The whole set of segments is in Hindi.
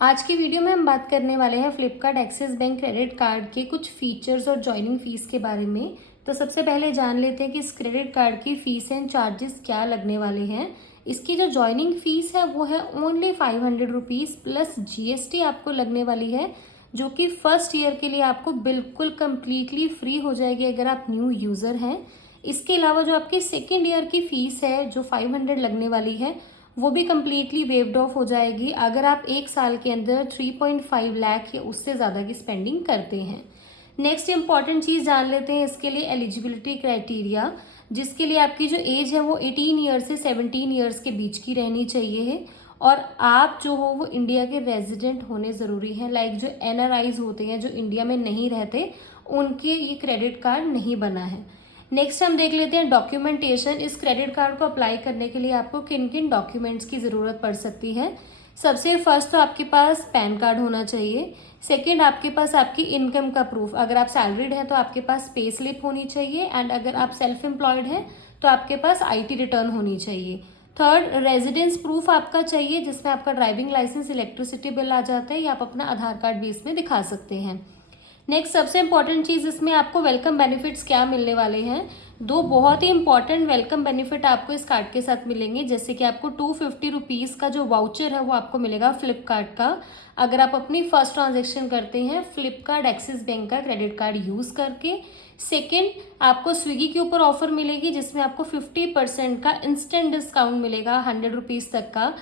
आज की वीडियो में हम बात करने वाले हैं Flipkart axis bank credit card के कुछ फीचर्स और ज्वाइनिंग फीस के बारे में। तो सबसे पहले जान लेते हैं कि इस क्रेडिट कार्ड की फीस एंड चार्जेस क्या लगने वाले हैं। इसकी जो ज्वाइनिंग फीस है वो है ओनली 500 रुपीज़ प्लस जीएसटी आपको लगने वाली है, जो कि फर्स्ट ईयर के लिए आपको बिल्कुल कम्प्लीटली फ्री हो जाएगी अगर आप न्यू यूज़र हैं। इसके अलावा जो आपकी सेकेंड ईयर की फीस है जो 500 लगने वाली है वो भी कम्प्लीटली वेव्ड ऑफ हो जाएगी अगर आप एक साल के अंदर 3.5 लाख या उससे ज़्यादा की स्पेंडिंग करते हैं। नेक्स्ट इंपॉर्टेंट चीज़ जान लेते हैं इसके लिए एलिजिबिलिटी क्राइटेरिया, जिसके लिए आपकी जो एज है वो 18 ईयर्स से 17 ईयर्स के बीच की रहनी चाहिए है और आप जो हो वो इंडिया के रेजिडेंट होने ज़रूरी हैं। लाइक जो एनआरआईज होते हैं जो इंडिया में नहीं रहते उनके ये क्रेडिट कार्ड नहीं बना है। नेक्स्ट हम देख लेते हैं डॉक्यूमेंटेशन। इस क्रेडिट कार्ड को अप्लाई करने के लिए आपको किन किन डॉक्यूमेंट्स की ज़रूरत पड़ सकती है। सबसे फर्स्ट तो आपके पास पैन कार्ड होना चाहिए। सेकंड आपके पास आपकी इनकम का प्रूफ, अगर आप सैलरीड हैं तो आपके पास पे स्लिप होनी चाहिए एंड अगर आप सेल्फ एम्प्लॉयड हैं तो आपके पास आईटी रिटर्न होनी चाहिए। थर्ड रेजिडेंस प्रूफ आपका चाहिए जिसमें आपका ड्राइविंग लाइसेंस, इलेक्ट्रिसिटी बिल आ जाता है या आप अपना आधार कार्ड भी इसमें दिखा सकते हैं। नेक्स्ट सबसे इंपॉर्टेंट चीज़ इसमें आपको वेलकम बेनिफिट्स क्या मिलने वाले हैं। दो बहुत ही इंपॉर्टेंट वेलकम बेनिफिट आपको इस कार्ड के साथ मिलेंगे, जैसे कि आपको 250 रुपीज़ का जो वाउचर है वो आपको मिलेगा फ्लिपकार्ट का, अगर आप अपनी फर्स्ट ट्रांजेक्शन करते हैं फ्लिपकार्ट एक्सिस बैंक का क्रेडिट कार्ड यूज़ करके। सेकेंड आपको स्विगी के ऊपर ऑफर मिलेगी जिसमें आपको 50% का इंस्टेंट डिस्काउंट मिलेगा 100 रुपीज़ तक का।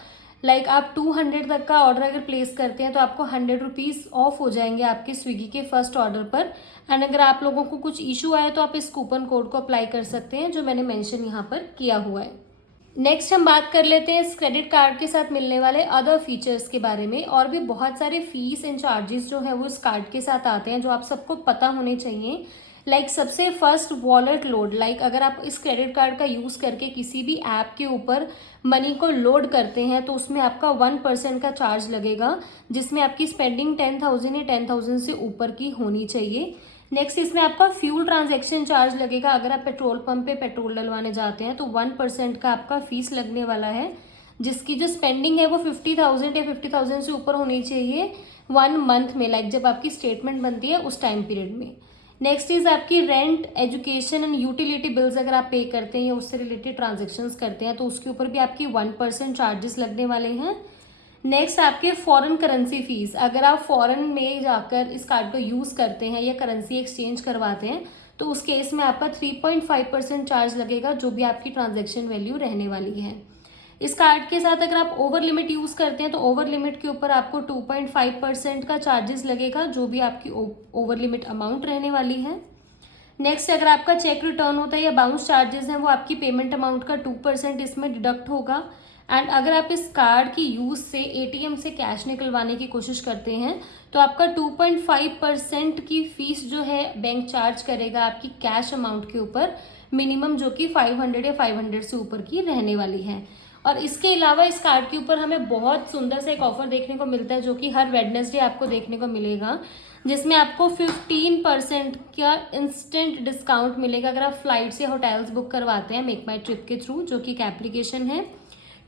लाइक आप 200 तक का ऑर्डर अगर प्लेस करते हैं तो आपको 100 रुपीज़ ऑफ हो जाएंगे आपके स्विगी के फर्स्ट ऑर्डर पर। एंड अगर आप लोगों को कुछ इशू आए तो आप इस कूपन कोड को अप्लाई कर सकते हैं जो मैंने मेंशन यहाँ पर किया हुआ है। नेक्स्ट हम बात कर लेते हैं इस क्रेडिट कार्ड के साथ मिलने वाले अदर फीचर्स के बारे में। और भी बहुत सारे फीस एंड चार्जेस जो है वो इस कार्ड के साथ आते हैं जो आप सबको पता होने चाहिए। लाइक सबसे फर्स्ट वॉलेट लोड, लाइक अगर आप इस क्रेडिट कार्ड का यूज़ करके किसी भी ऐप के ऊपर मनी को लोड करते हैं तो उसमें आपका 1% का चार्ज लगेगा, जिसमें आपकी स्पेंडिंग 10,000 या 10,000 से ऊपर की होनी चाहिए। नेक्स्ट इसमें आपका फ्यूल ट्रांजैक्शन चार्ज लगेगा, अगर आप पेट्रोल पंप पे पेट्रोल डलवाने जाते हैं तो 1% का आपका फीस लगने वाला है, जिसकी जो स्पेंडिंग है वो 50,000 या 50,000 से ऊपर होनी चाहिए 1 मंथ में, लाइक जब आपकी स्टेटमेंट बनती है उस टाइम पीरियड में। नेक्स्ट इज आपकी rent, education and utility bills अगर आप पे करते हैं या उससे रिलेटेड ट्रांजेक्शन्स करते हैं तो उसके ऊपर भी आपकी 1% चार्जेस लगने वाले हैं। नेक्स्ट आपके फॉरेन करेंसी फीस, अगर आप फॉरेन में जाकर इस कार्ड को यूज़ करते हैं या करेंसी एक्सचेंज करवाते हैं तो उस केस में आपका 3.5% चार्ज लगेगा, जो भी आपकी ट्रांजेक्शन वैल्यू रहने वाली है। इस कार्ड के साथ अगर आप ओवर लिमिट यूज़ करते हैं तो ओवर लिमिट के ऊपर आपको 2.5% का चार्जेस लगेगा, जो भी आपकी ओवर लिमिट अमाउंट रहने वाली है। नेक्स्ट अगर आपका चेक रिटर्न होता है या बाउंस चार्जेस हैं वो आपकी पेमेंट अमाउंट का 2% इसमें डिडक्ट होगा। एंड अगर आप इस कार्ड की यूज़ से एटीएम से कैश निकलवाने की कोशिश करते हैं तो आपका 2.5% की फीस जो है बैंक चार्ज करेगा आपकी कैश अमाउंट के ऊपर, मिनिमम जो कि 500 या 500 से ऊपर की रहने वाली है। और इसके अलावा इस कार्ड के ऊपर हमें बहुत सुंदर सा एक ऑफर देखने को मिलता है जो कि हर वेडनेसडे आपको देखने को मिलेगा, जिसमें आपको 15% का इंस्टेंट डिस्काउंट मिलेगा अगर आप फ्लाइट्स या होटल्स बुक करवाते हैं मेक माई ट्रिप के थ्रू, जो कि एक एप्लीकेशन है।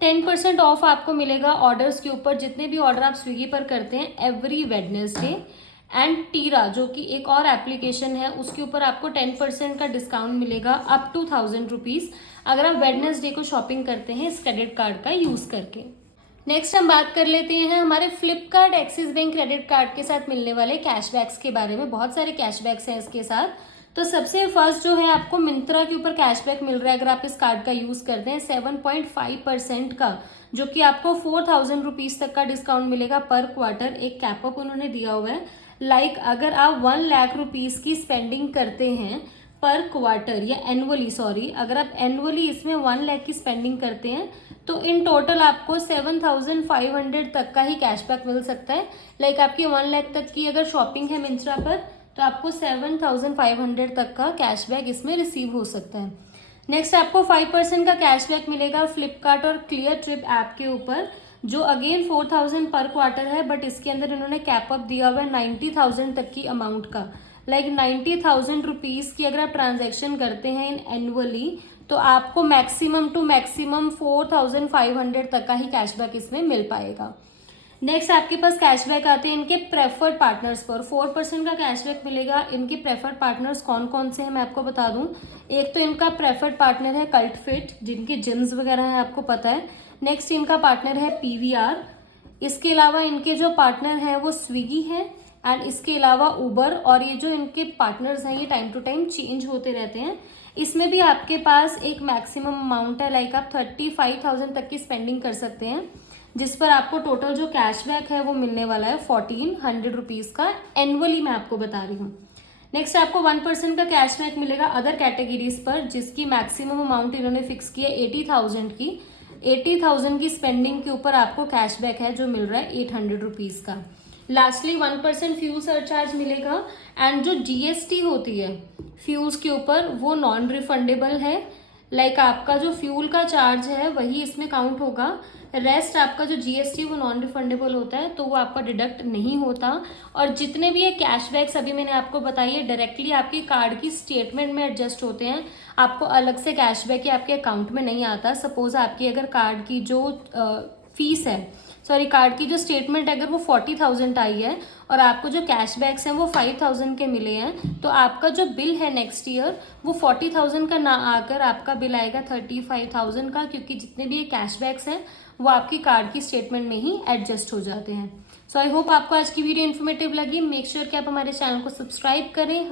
10% ऑफ आपको मिलेगा ऑर्डर्स के ऊपर, जितने भी ऑर्डर आप स्विगी पर करते हैं एवरी वेडनेसडे। एंड टीरा जो कि एक और एप्लीकेशन है उसके ऊपर आपको 10% का डिस्काउंट मिलेगा अप टू 1,000 रुपीज़ अगर आप वेडनेसडे को शॉपिंग करते हैं इस क्रेडिट कार्ड का यूज़ करके। नेक्स्ट हम बात कर लेते हैं हमारे Flipkart axis bank credit card के साथ मिलने वाले कैशबैक्स के बारे में। बहुत सारे कैशबैक्स हैं इसके साथ। तो सबसे फर्स्ट जो है आपको मिंत्रा के ऊपर कैशबैक मिल रहा है अगर आप इस कार्ड का यूज़ करते हैं 7.5% का, जो कि आपको 4,000 रुपीज़ तक का डिस्काउंट मिलेगा पर क्वार्टर। एक कैप अप उन्होंने दिया हुआ है, लाइक अगर आप 1 लाख रुपीज़ की स्पेंडिंग करते हैं पर क्वार्टर या एनुअली, सॉरी, अगर आप एनुअली इसमें 1 लाख की स्पेंडिंग करते हैं तो इन टोटल आपको 7,500 तक का ही कैशबैक मिल सकता है। लाइक आपकी 1 लाख तक की अगर शॉपिंग है मिंत्रा पर तो आपको 7,500 तक का कैशबैक इसमें रिसीव हो सकता है। नेक्स्ट आपको 5% का कैशबैक मिलेगा फ्लिपकार्ट और क्लियर ट्रिप ऐप के ऊपर, जो अगेन 4,000 पर क्वार्टर है, बट इसके अंदर इन्होंने कैप अप दिया हुआ है 90,000 तक की अमाउंट का। लाइक 90,000 रुपीज़ की अगर आप ट्रांजैक्शन करते हैं इन एनुअली तो आपको मैक्सिमम टू मैक्सिमम 4,500 तक का ही कैशबैक इसमें मिल पाएगा। नेक्स्ट आपके पास कैशबैक आते हैं इनके प्रेफर्ड पार्टनर्स पर। 4% का कैशबैक मिलेगा। इनके प्रेफर्ड पार्टनर्स कौन कौन से हैं मैं आपको बता दूं। एक तो इनका प्रेफर्ड पार्टनर है कल्ट फिट, जिनके जिम्स वगैरह हैं आपको पता है। नेक्स्ट इनका पार्टनर है पीवीआर। इसके अलावा इनके जो पार्टनर हैं वो स्विगी है एंड इसके अलावा उबर। और ये जो इनके पार्टनर्स हैं ये टाइम टू टाइम चेंज होते रहते हैं। इसमें भी आपके पास एक मैक्सिमम अमाउंट है, लाइक आप 35,000 तक की स्पेंडिंग कर सकते हैं, जिस पर आपको टोटल जो कैशबैक है वो मिलने वाला है 1400 रुपीज़ का। एनुअली मैं आपको बता रही हूँ। नेक्स्ट आपको 1% का कैशबैक मिलेगा अदर कैटेगरीज पर, जिसकी मैक्सिमम अमाउंट इन्होंने फिक्स की है 80,000 की। 80,000 की स्पेंडिंग के ऊपर आपको कैशबैक है जो मिल रहा है 800 रुपीज़ का। लास्टली 1% फ्यूल सरचार्ज मिलेगा एंड जो जीएसटी होती है फ्यूल्स के ऊपर वो नॉन रिफंडेबल है। लाइक आपका जो फ्यूल का चार्ज है वही इसमें काउंट होगा, रेस्ट आपका जो जीएसटी वो नॉन रिफंडेबल होता है, तो वो आपका डिडक्ट नहीं होता। और जितने भी ये कैशबैक्स अभी मैंने आपको बताई है डायरेक्टली आपकी कार्ड की स्टेटमेंट में एडजस्ट होते हैं। आपको अलग से कैशबैक ही आपके अकाउंट में नहीं आता। सपोज आपकी अगर कार्ड की जो फीस है, सॉरी कार्ड की जो स्टेटमेंट अगर वो 40,000 आई है और आपको जो कैशबैक्स हैं वो 5,000 के मिले हैं, तो आपका जो बिल है नेक्स्ट ईयर वो 40,000 का ना आकर आपका बिल आएगा 35,000 का, क्योंकि जितने भी ये कैशबैक्स हैं वो आपकी कार्ड की स्टेटमेंट में ही एडजस्ट हो जाते हैं। सो आई होप आपको आज की वीडियो इन्फॉर्मेटिव लगी। मेक श्योर कि आप हमारे चैनल को सब्सक्राइब करें।